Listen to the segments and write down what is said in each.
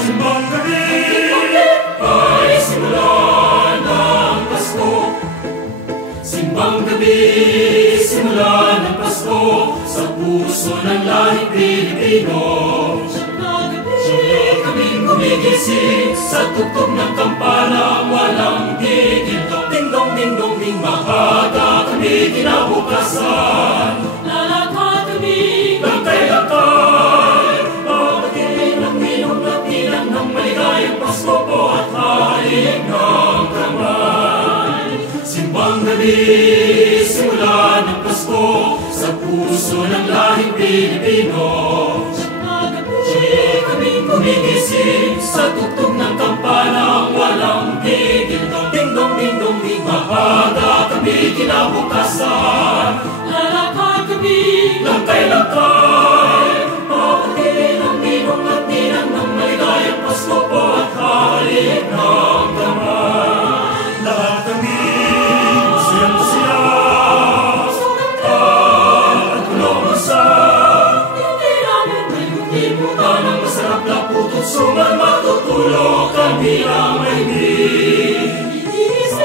Simbang gabi ay simula ng Pasko. Simbang gabi, simula ng Pasko sa puso ng lahing Pilipino. Siyempre kaming gumigising sa tugtog ng kampana walang tigil. Ding-dong, ding-dong, ding maaga kami kinabukasan. Lalakad kami, lantay-lantay, pagdating ng minong latinan ng maligayang Pasko po at halik ng kamay. Simbang gabi, simula ng Pasko sa puso ng lahing Pilipino. Siyempre kaming gumigising sa tugtog ng kampana walang tigil. Ding-dong, ding-dong, ding maaga kami kinabukasan. Lalakad kami, lantay-lantay, pagdating ng minong latinan ng maligayang Pasko po at halik ng kamay. Lahat kami masiyang-masaya at kulong-masa. Hindi namin may kutimutan ang masarap na putot suman. Matutulog kami ang mahinig.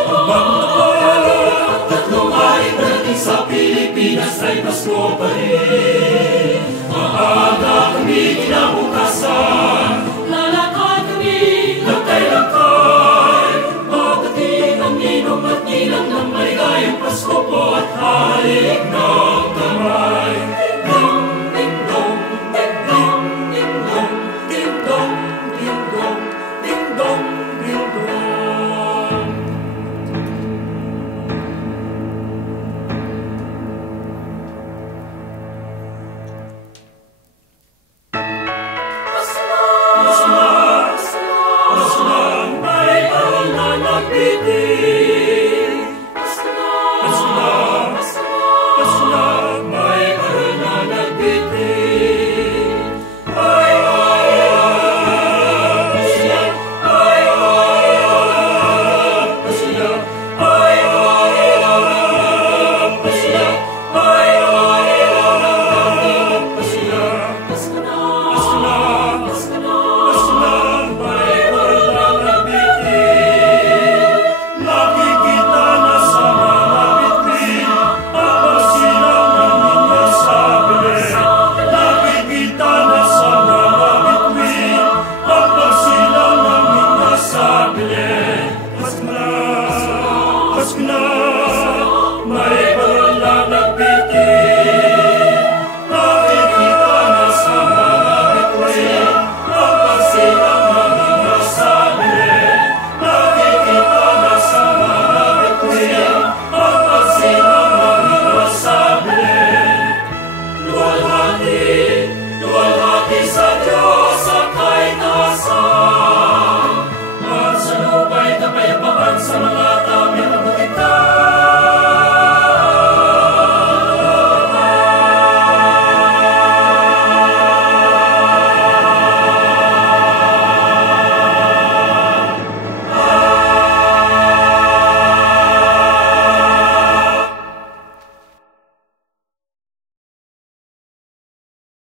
Habang at tatlong hari darating sa Pilipinas ay Pasko pa rin. Maaga kami kinabukasan. Lalakad kami, lantay-lantay, pagdating ng ninong at ninang ng maligayang Pasko po at halik na